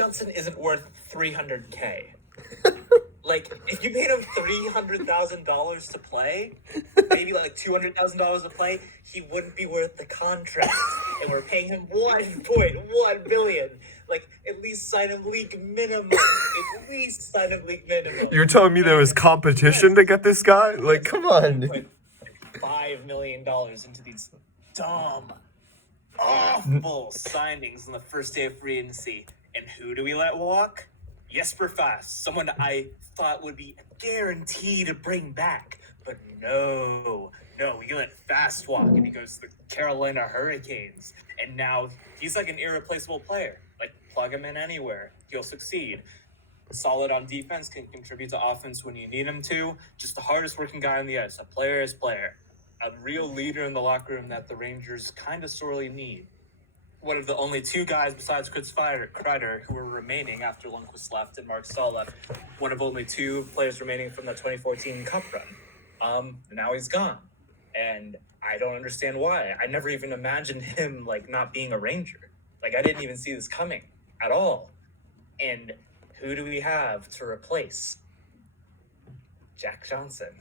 Johnson isn't worth $300K. Like, if you paid him $300,000 to play, maybe like $200,000 to play, he wouldn't be worth the contract. And we're paying him $1.1 billion. Like, at least sign him league minimum. At least sign him league minimum. You're telling me there was competition to get this guy? Like, come on. Put $5 million into these dumb, awful signings on the first day of free agency. And who do we let walk? Jesper Fast, someone I thought would be guaranteed to bring back. But no, he let Fast walk and he goes to the Carolina Hurricanes. And now he's like an irreplaceable player. Like, plug him in anywhere, he'll succeed. Solid on defense, can contribute to offense when you need him to. Just the hardest working guy on the ice. A player is player. A real leader in the locker room that the Rangers kind of sorely need. One of the only two guys besides Chris Kreider who were remaining after Lundqvist left and Mark Stahl left. One of only two players remaining from the 2014 Cup run. Now he's gone. And I don't understand why. I never even imagined him, like, not being a Ranger. Like, I didn't even see this coming at all. And who do we have to replace? Jack Johnson.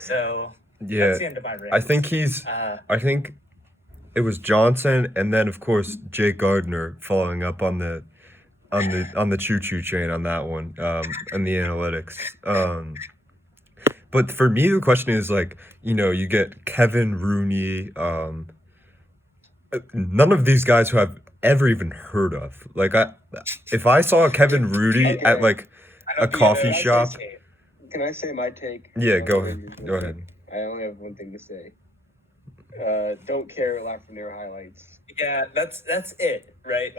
So, that's the end of my rant. I think it was Johnson, and then of course Jake Gardner following up on the choo-choo train on that one, and the analytics. But for me, the question is, like, you get Kevin Rooney. None of these guys who I've ever even heard of. Like, if I saw Kevin Rooney at like a coffee shop. Can I say my take? Yeah, go ahead. I only have one thing to say. Don't care Lafreniere highlights. Yeah, that's it, right?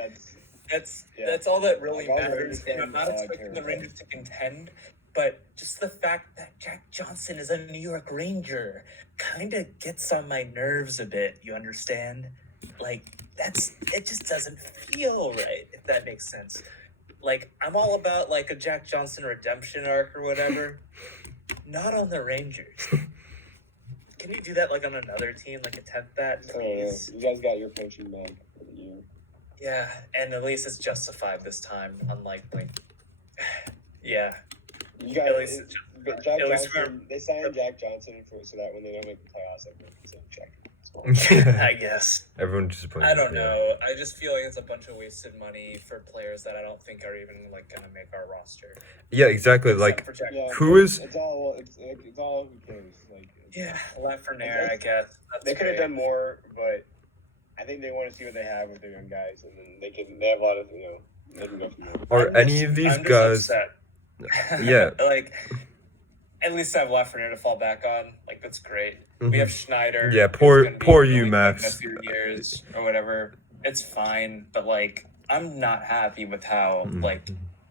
That's all that really matters. And I'm not expecting the Rangers to contend, but just the fact that Jack Johnson is a New York Ranger kind of gets on my nerves a bit. You understand? Like, it just doesn't feel right, if that makes sense. Like, I'm all about like a Jack Johnson redemption arc or whatever. Not on the Rangers. Can you do that like on another team, like attempt that, please? You guys got your punching bag. Yeah, and at least it's justified this time, unlike yeah. You guys, Jack Johnson. They signed Jack Johnson so that when they don't make the playoffs, everyone can say Jack. I guess. Everyone just I don't know. I just feel like it's a bunch of wasted money for players that I don't think are even like gonna make our roster. Yeah, exactly. Like, who is? It's all who cares. Like, Lafreniere, I guess. They could have done more, but I think they want to see what they have with their young guys, and then they have a lot of they can go from there. Are any of these guys? Yeah. Like, at least I have Lafreniere to fall back on. Like, that's great. Mm-hmm. We have Schneider. Yeah, poor you, Max. In a few years or whatever. It's fine, but like, I'm not happy with how like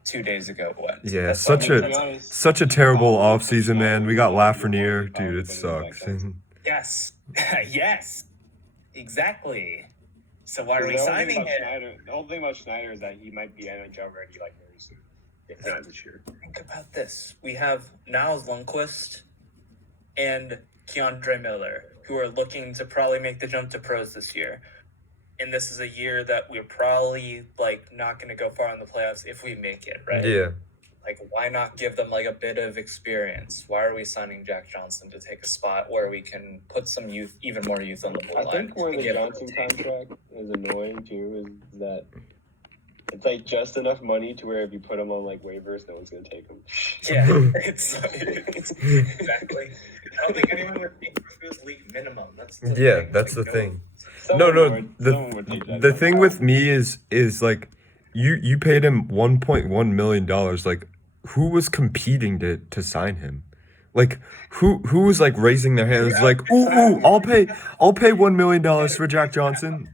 2 days ago it went. Yeah, such a terrible offseason, man. We got Lafreniere, dude. It sucks. Yes, yes, exactly. So why are we signing him? The whole thing about Schneider is that he might be NHL ready like very soon. If not this year. Think about this. We have now Lundqvist and Keandre Miller, who are looking to probably make the jump to pros this year. And this is a year that we're probably like not going to go far in the playoffs if we make it, right? Yeah. Like, why not give them like a bit of experience? Why are we signing Jack Johnson to take a spot where we can put some youth, even more youth on the blue line? I think where the Johnson contract is annoying too is that it's like just enough money to where if you put him on like waivers, no one's gonna take him. Yeah, it's exactly. I don't think anyone would think for his league minimum. That's the thing. The thing with me is like you paid him $1.1 million. Like, who was competing to sign him? Like, who was like raising their hands like, ooh, I'll pay $1 million for Jack Johnson.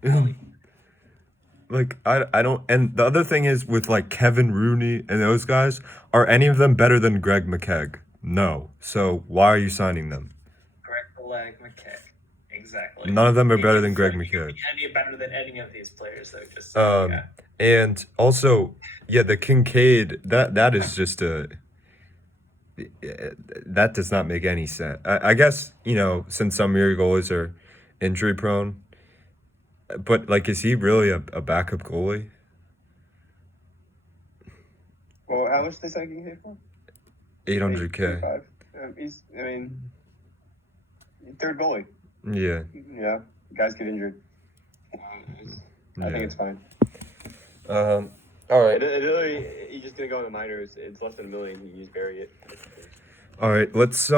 Like, I don't, and the other thing is with like Kevin Rooney and those guys, are any of them better than Greg McKegg? No. So why are you signing them? Greg McKegg, exactly. None of them are better than Greg McKegg. Any better than any of these players, though. Just and also, yeah, the Kincaid that is just that does not make any sense. I guess since some of your goalies are injury prone. But, like, is he really a backup goalie? Well, how much they sign King for? 800K. Third goalie. Yeah. Yeah, guys get injured. I think it's fine. All right. He's just gonna go in the minors. It's less than $1 million. You just bury it. All right. Let's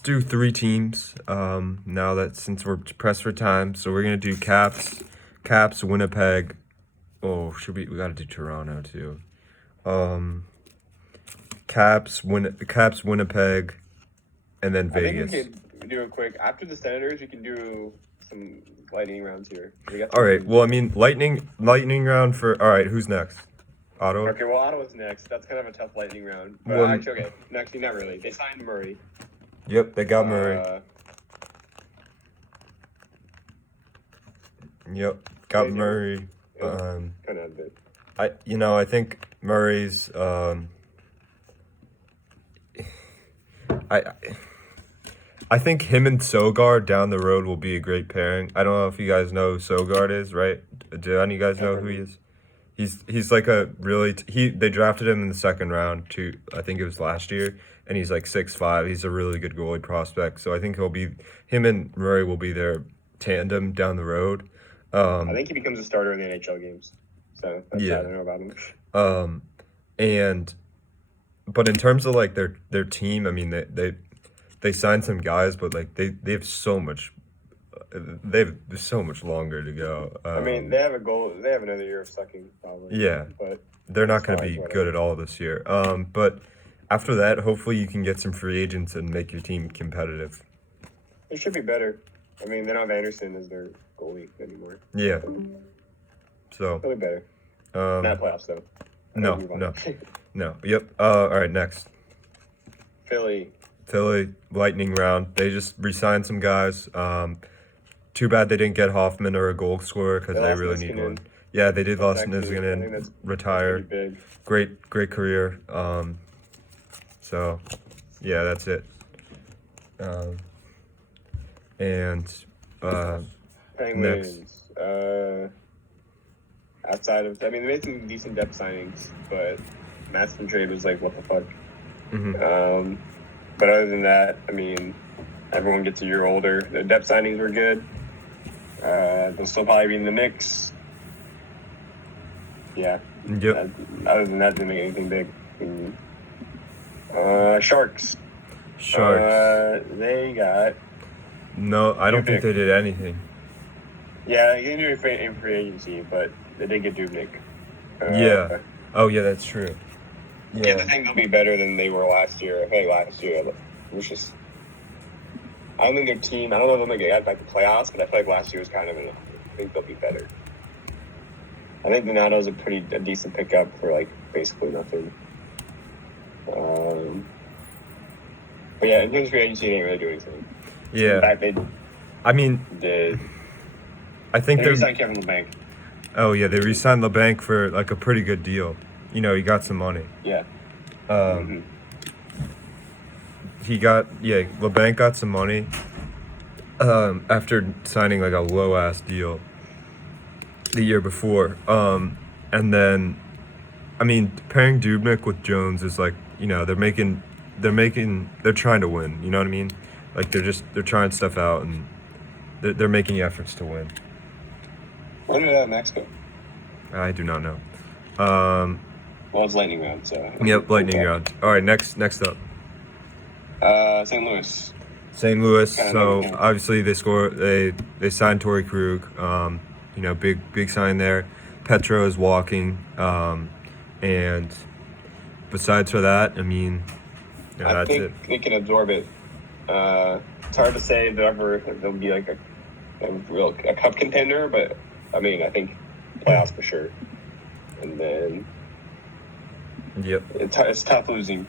do 3 teams. Now that since we're pressed for time, so we're gonna do Caps, Winnipeg. Oh, we gotta do Toronto too. Caps, Winnipeg, and then Vegas. I think we can do it quick. After the Senators, we can do some lightning rounds here. All right. Well, I mean, lightning round for. All right. Who's next? Ottawa. Okay. Well, Ottawa's next. That's kind of a tough lightning round. But Well, actually, okay. Actually, not really. They signed Murray. Yep, they got Murray. Yep, got Murray. Kind of a bit. I think Murray's. I think him and Sogard down the road will be a great pairing. I don't know if you guys know who Sogard is, right? Do any of you guys know who he is? He's like a really they drafted him in the second round to I think it was last year, and he's like 6'5". He's a really good goalie prospect. So I think him and Murray will be their tandem down the road. I think he becomes a starter in the NHL games. So that's all I know about him. But in terms of like their team, I mean they signed some guys, but like they have so much. They have so much longer to go. I mean, they have a goal. They have another year of sucking, probably. Yeah, but they're not going to be good at all this year. But after that, hopefully you can get some free agents and make your team competitive. It should be better. I mean, they don't have Anderson as their goalie anymore. Yeah. So. It'll be better. Not playoffs though. No. Yep. All right. Next. Philly lightning round. They just re-signed some guys. Too bad they didn't get Hoffman or a goal scorer because they really need one. Yeah, they did lost Niskanen, retired. Great career. So, yeah, that's it. Penguins. Outside of, I mean, they made some decent depth signings, but Maston trade was like, what the fuck? Mm-hmm. But other than that, I mean, everyone gets a year older. The depth signings were good. They'll still probably be in the mix. Yeah. Yep. Other than that, didn't make anything big. Sharks. They got. No, I don't think they did anything. Yeah, they didn't do a free agency, but they did get Dubnik. Yeah. Oh, yeah, that's true. Yeah, I think they'll be better than they were last year. I feel like last year it was just. I don't think their team. I don't know if they'll make it back to playoffs, but I feel like last year was kind of enough. I think they'll be better. I think Donato's a decent pickup for like basically nothing. But yeah, in terms of free agency, they didn't really do anything. Yeah. In fact, they did. I think they re-signed Kevin LeBanc. Oh yeah, they re-signed LeBanc for like a pretty good deal. You know, he got some money. Yeah. LeBanc got some money after signing like a low ass deal the year before. And then, I mean, pairing Dubnik with Jones is like, you know, they're trying to win. You know what I mean? Like they're trying stuff out and they're making efforts to win. Where did Max go? I do not know. Well, it's lightning round, so. Yep, lightning round. All right, next up. St. Louis. St. Louis. So obviously they signed Torrey Krug. You know, big sign there. Petro is walking. And besides for that, I mean, yeah, that's it. I think they can absorb it. It's hard to say that they'll be like a cup contender, but I mean, I think playoffs for sure. And then, yep, it's tough losing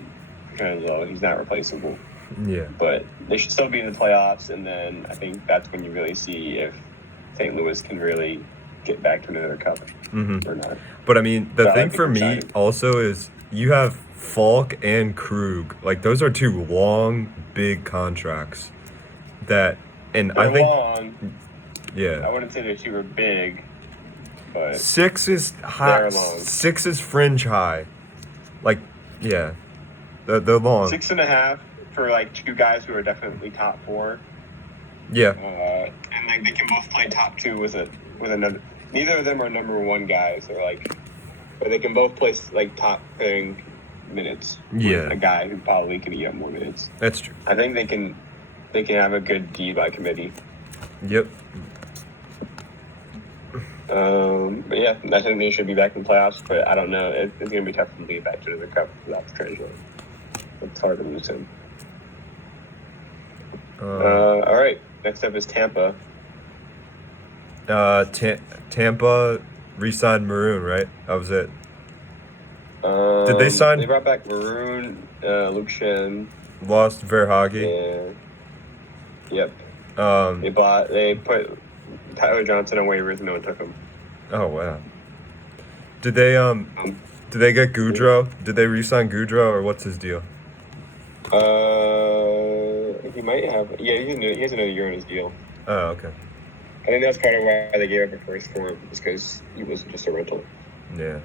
Petrangelo. He's not replaceable. Yeah, but they should still be in the playoffs, and then I think that's when you really see if St. Louis can really get back to another cup or not. But I mean, the thing for me also is you have Falk and Krug. Like those are two long, big contracts. I think long. Yeah, I wouldn't say they're super big, but 6 is high. 6 is fringe high. Like, yeah, they're long. 6.5 for like two guys who are definitely top four. Yeah, And like they can both play top two with another. Neither of them are number one guys. They're like, but they can both play like top pairing minutes. Yeah. With a guy who probably can eat up more minutes. that's true. I think they can have a good D by committee. Yep. But yeah, I think they should be back in the playoffs. But I don't know. It's going to be tough to get back to the cup without the translate. It's hard to lose him. All right. Next up is Tampa. Tampa re-signed Maroon, right? That was it. Did they sign? They brought back Maroon, Luke Shen. Lost Verhaeghe. Yeah. Yep. They put Tyler Johnson on waivers and no one took him. Oh wow. Did they get Goudreau? Did they re-sign Goudreau, or what's his deal? He might have. Yeah, he has another year on his deal. Oh, okay. I think that's part of why they gave up a first for him, is because he wasn't just a rental. Yeah.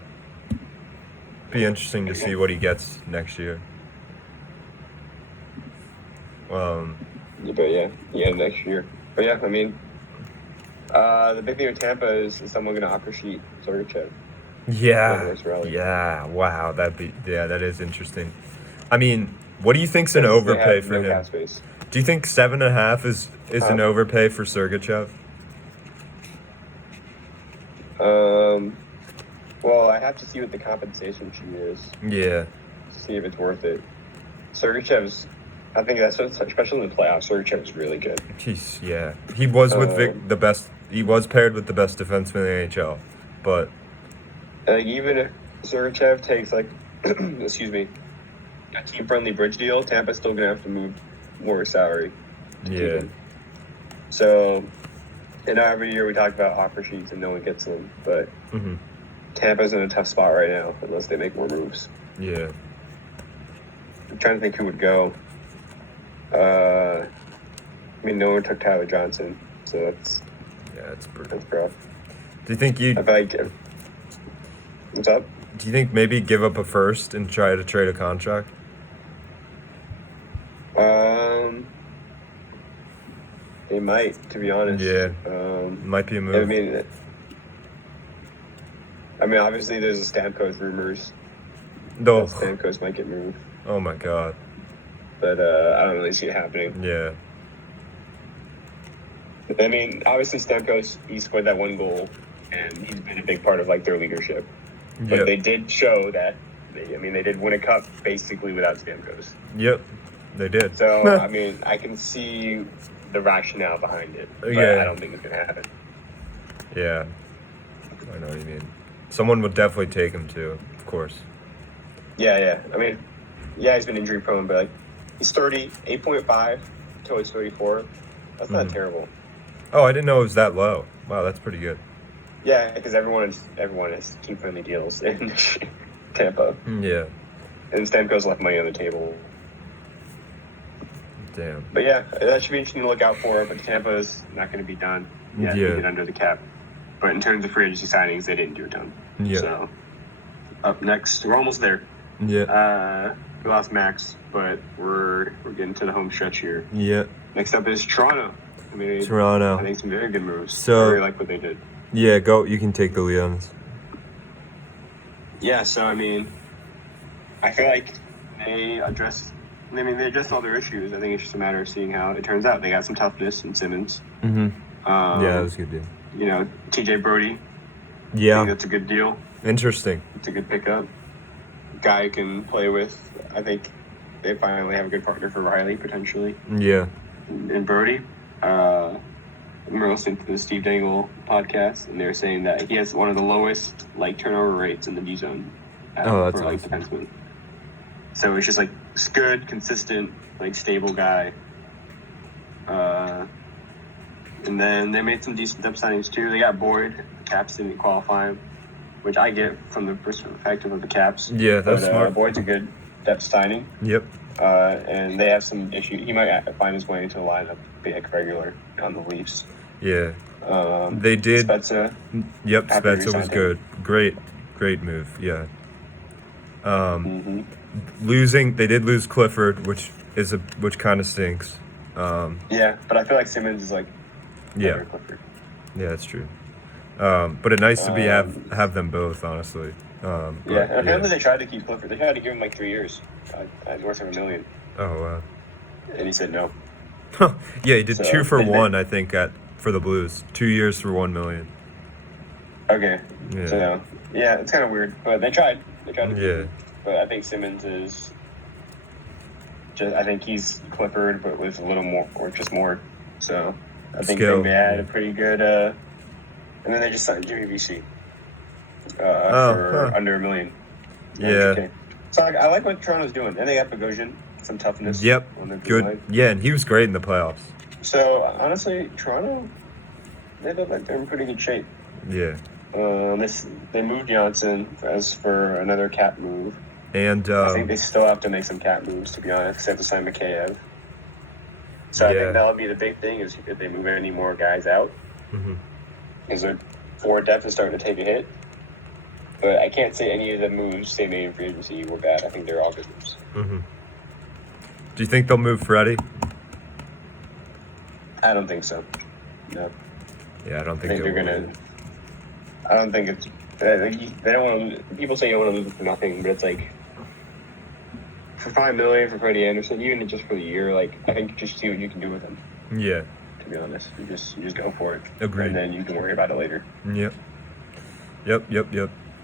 Be interesting to see what he gets next year. But yeah, next year. But yeah, I mean, the big thing with Tampa is someone going to offer sheet Sergachev. Yeah. Wow, that is interesting. I mean, what do you think's an overpay for him? Do you think 7.5 is an overpay for Sergachev? Well, I have to see what the compensation sheet is. Yeah. To see if it's worth it. Sergachev's, I think that's especially in the playoffs. Sergachev's really good. Yeah. He was with the best. He was paired with the best defenseman in the NHL, but even if Sergachev takes excuse me, a team-friendly bridge deal, Tampa's still gonna have to move more salary. Yeah. So, every year we talk about offer sheets and no one gets them, but Tampa's in a tough spot right now unless they make more moves. Yeah. I'm trying to think who would go. I mean, no one took Tyler Johnson, so that's brutal. That's rough. Do you think you? What's up? Do you think maybe give up a first and try to trade a contract? They might, to be honest. Yeah. Might be a move. I mean, obviously there's a Stamkos rumors. No. Stamkos might get moved. Oh my God. But I don't really see it happening. Yeah. I mean, obviously Stamkos, he scored that one goal, and he's been a big part of their leadership. But they did show that. They did win a cup basically without Stamkos. Yep, they did. So I mean, I can see the rationale behind it, but I don't think it's gonna happen. Yeah, I know what you mean. Someone would definitely take him too, of course. Yeah. I mean, he's been injury prone, but he's 30, 8.5 until he's 34. That's not terrible. Oh, I didn't know it was that low. Wow, that's pretty good. Yeah, because everyone has team-friendly deals in Tampa. Yeah. And Stamkos left money on the table. Damn. But yeah, that should be interesting to look out for. But Tampa is not going to be done yet. They get under the cap. But in terms of free agency signings, they didn't do a ton. Yeah. So, up next, we're almost there. Yeah. We lost Max, but we're getting to the home stretch here. Yeah. Next up is Toronto. Toronto. I think some very good moves. So, I really like what they did. Yeah, go. You can take the lead on this. Yeah, so I feel like they addressed all their issues. I think it's just a matter of seeing how it turns out. They got some toughness in Simmons. Yeah, that was a good deal. TJ Brody. Yeah. I think that's a good deal. Interesting. It's a good pickup. Guy you can play with. I think they finally have a good partner for Riley, potentially. Yeah. And Brody. I remember listening to the Steve Dangle podcast, and they were saying that he has one of the lowest turnover rates in the D zone that's for awesome. defensemen. So it's just it's good, consistent, stable guy. And then they made some decent depth signings too. They got Boyd. The Caps didn't qualify him, which I get from the perspective of the Caps. Yeah, that's smart. Boyd's a good depth signing. Yep. And they have some issues. He might find his way into the lineup, be regular on the Leafs. Yeah. They did. Spezza. Yep, Spezza was good. Great move. Yeah. Mm-hmm. They did lose Clifford, which kind of stinks. Yeah, but I feel like Simmons is like Yeah, better Clifford. yeah, that's true. But it's nice to have them both, honestly. Yeah, and apparently they tried to keep Clifford. They tried to give him like 3 years. It's worth $1 million, Oh wow. and he said no. Yeah, he did So, 2 for they- 1, I think, for the Blues. 2 years for $1 million. Okay. Yeah. So yeah, it's kind of weird, but they tried. They tried to keep Yeah. him. But I think Simmons is I think he's Clifford, but with a little more, or just more. So I think Skill. they had a pretty good. And then they just signed Jimmy VC for under $1 million. Yeah. So I like what Toronto's doing, and they got Bogosian, some toughness. Yep. On their Good. line. Yeah, and he was great in the playoffs. So honestly, Toronto, they look like they're in pretty good shape. Yeah. They moved Johnson as for another cap move. And I think they still have to make some cap moves, to be honest, because they have to sign Mikheyev. So I think that'll be the big thing, is if they move any more guys out. Because their forward depth is starting to take a hit. But I can't say any of the moves they made in free agency were bad. I think they're all good moves. Do you think they'll move Freddie? I don't think so. No. Yeah, I don't I think think they're will. going to... I don't think it's... They don't want to lose... People say you don't want to lose it for nothing, but it's like... For $5 million for Freddie Anderson, even just for the year, like, I think just see what you can do with him. Yeah. To be honest, you just go for it. Agreed. And then you can worry about it later. Yep.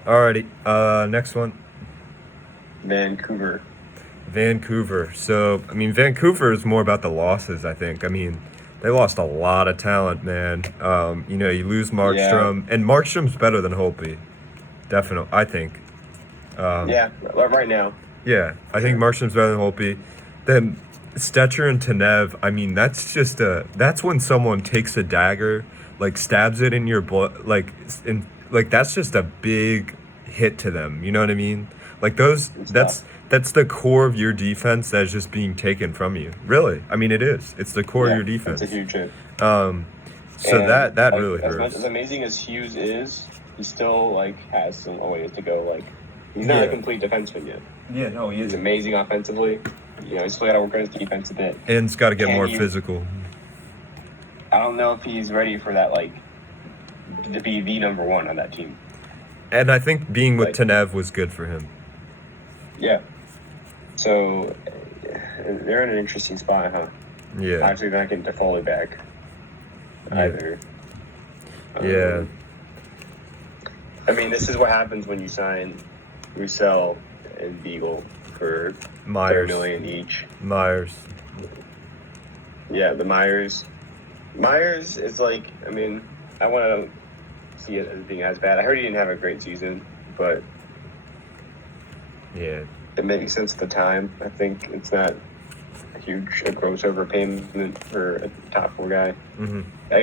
Alrighty. Next one. Vancouver. So, I mean, Vancouver is more about the losses, I think. I mean, they lost a lot of talent, man. You lose Markstrom, and Markstrom's better than Holtby. Definitely, I think. Right now. Yeah, I think Markstrom's better than Holtby. Then Stetcher and Tanev, I mean, that's when someone takes a dagger, like stabs it in your blood, like that's just a big hit to them. You know what I mean? Like that's the core of your defense that is just being taken from you. Really, I mean, it is. It's the core of your defense. It's a huge hit. So that really as hurts. much as amazing as Hughes is, he still has some ways to go. He's not a complete defenseman yet. Yeah, no, he He's amazing offensively. He's still got to work on his defense a bit. And it's got to get more physical. I don't know if he's ready for that, to be the number one on that team. And I think being with Tanev was good for him. Yeah. So they're in an interesting spot, huh? Yeah. Actually, they're not getting Toffoli back either. Yeah. I mean, this is what happens when you sign Roussel and Beagle for $30 million each. Myers. Yeah, the Myers. Myers is I want to see it as being as bad. I heard he didn't have a great season, but yeah, it makes sense at the time. I think it's not a gross overpayment for a top 4 guy. Mm-hmm. I guess